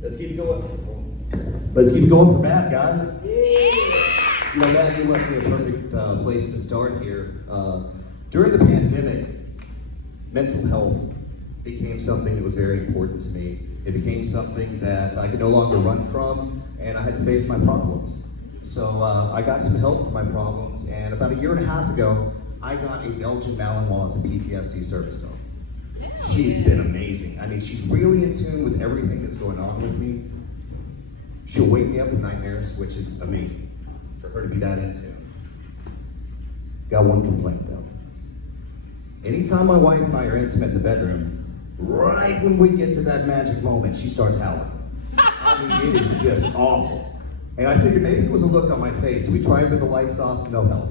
Let's keep going. Let's keep going for Matt, guys. You know, Matt, you left me a perfect place to start here. During the pandemic, mental health became something that was very important to me. It became something that I could no longer run from, and I had to face my problems. So I got some help for my problems, and about 1.5 years ago, I got a Belgian Malinois as a PTSD service dog. She's been amazing. I mean, she's really in tune with everything that's going on with me. She'll wake me up with nightmares, which is amazing for her to be that in tune. Got one complaint though. Anytime my wife and I are intimate in the bedroom, right when we get to that magic moment, she starts howling. I mean, it is just awful. And I figured maybe it was a look on my face, so we tried with the lights off, no help.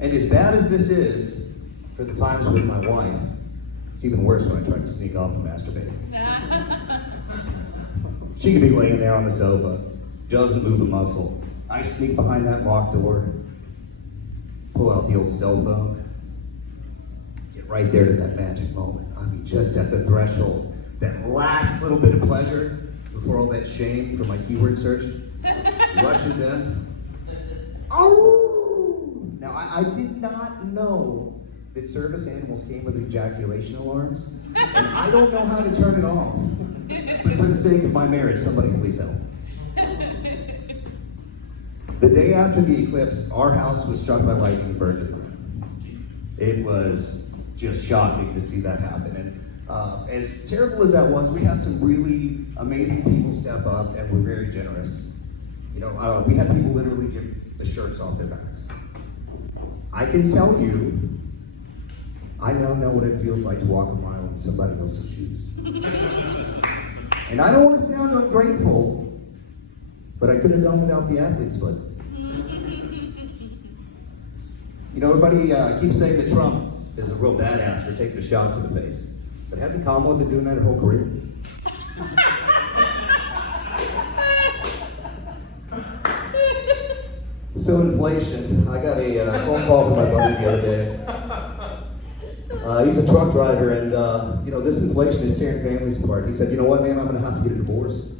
And as bad as this is, for the times with my wife, it's even worse when I try to sneak off and masturbate. She could be laying there on the sofa, doesn't move a muscle. I sneak behind that locked door, pull out the old cell phone, get right there to that magic moment. I mean, just at the threshold, that last little bit of pleasure before all that shame from my keyword search rushes in. Oh! Now, I did not know that service animals came with ejaculation alarms, and I don't know how to turn it off. But for the sake of my marriage, somebody please help. The day after the eclipse, our house was struck by lightning and burned to the ground. It was just shocking to see that happen. And as terrible as that was, we had some really amazing people step up and were very generous. You know, we had people literally give the shirts off their backs. I can tell you, I now know what it feels like to walk a mile in somebody else's shoes. And I don't want to sound ungrateful, but I could have done without the athlete's foot. You know, everybody keeps saying that Trump is a real badass for taking a shot to the face. But hasn't Kamala been doing that her whole career? So inflation, I got a phone call from my buddy the other day. He's a truck driver, and you know, this inflation is tearing families apart. He said, you know what, man, I'm gonna have to get a divorce.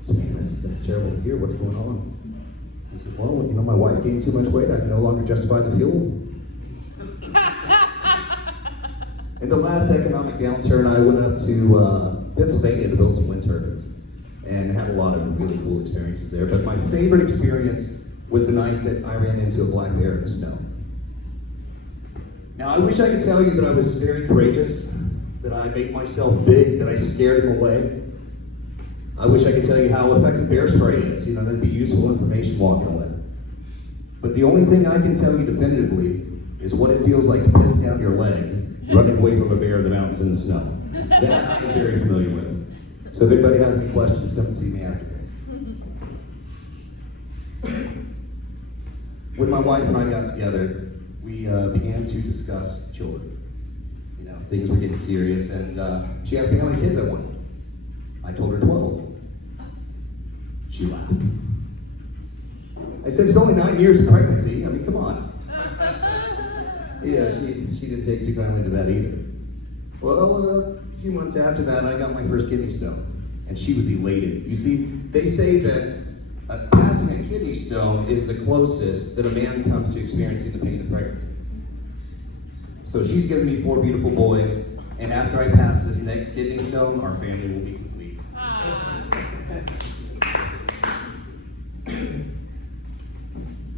I said, man, that's terrible to hear. What's going on? He said, well, you know, my wife gained too much weight. I can no longer justify the fuel. In the last economic downturn, I went up to Pennsylvania to build some wind turbines and had a lot of really cool experiences there. But my favorite experience was the night that I ran into a black bear in the snow. Now, I wish I could tell you that I was very courageous, that I made myself big, that I scared him away. I wish I could tell you how effective bear spray is. You know, that'd be useful information walking away. But the only thing I can tell you definitively is what it feels like to piss down your leg running away from a bear in the mountains in the snow. That I am very familiar with. So if anybody has any questions, come and see me after this. When my wife and I got together, we began to discuss children. You know, things were getting serious, and she asked me how many kids I wanted. I told her 12. She laughed. I said, it's only 9 years of pregnancy. I mean, come on. Yeah, she didn't take too kindly to that either. Well, a few months after that, I got my first kidney stone, and she was elated. You see, they say that passing a kidney stone is the closest that a man comes to experiencing the pain of pregnancy. So she's given me 4 beautiful boys, and after I pass this next kidney stone, our family will be complete.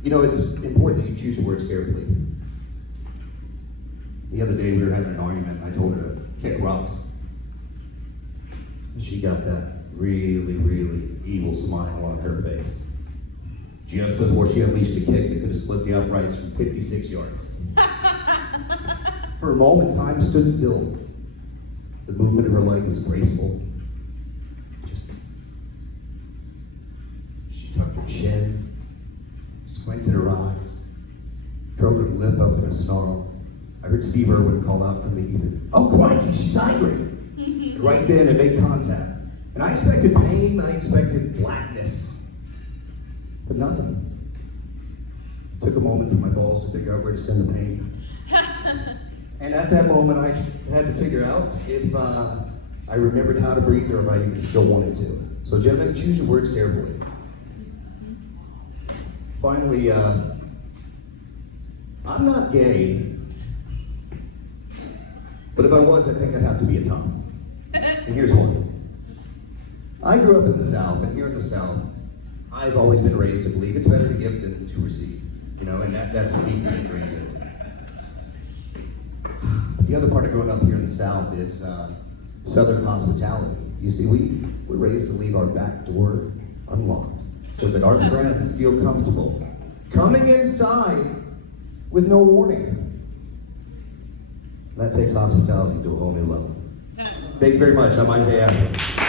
You know, it's important that you choose your words carefully. The other day we were having an argument, and I told her to kick rocks. And she got that really, really evil smile on her face just before she unleashed a kick that could have split the uprights from 56 yards. For a moment, time stood still. The movement of her leg was graceful. She tucked her chin, squinted her eyes, curled her lip up in a snarl. I heard Steve Irwin call out from the ether, "Oh, crikey, she's angry!" And right then, it made contact. And I expected pain, I expected blackness, but nothing. It took a moment for my balls to figure out where to send the pain. And at that moment, I had to figure out if I remembered how to breathe, or if I even still wanted to. So gentlemen, choose your words carefully. Finally, I'm not gay, but if I was, I think I'd have to be a Tom. And here's why. I grew up in the South, and here in the South, I've always been raised to believe it's better to give than to receive. You know, and that's deeply ingrained in me. But the other part of growing up here in the South is Southern hospitality. You see, we're raised to leave our back door unlocked so that our friends feel comfortable coming inside with no warning. That takes hospitality to a whole new level. Thank you very much. I'm Isaiah Ashland.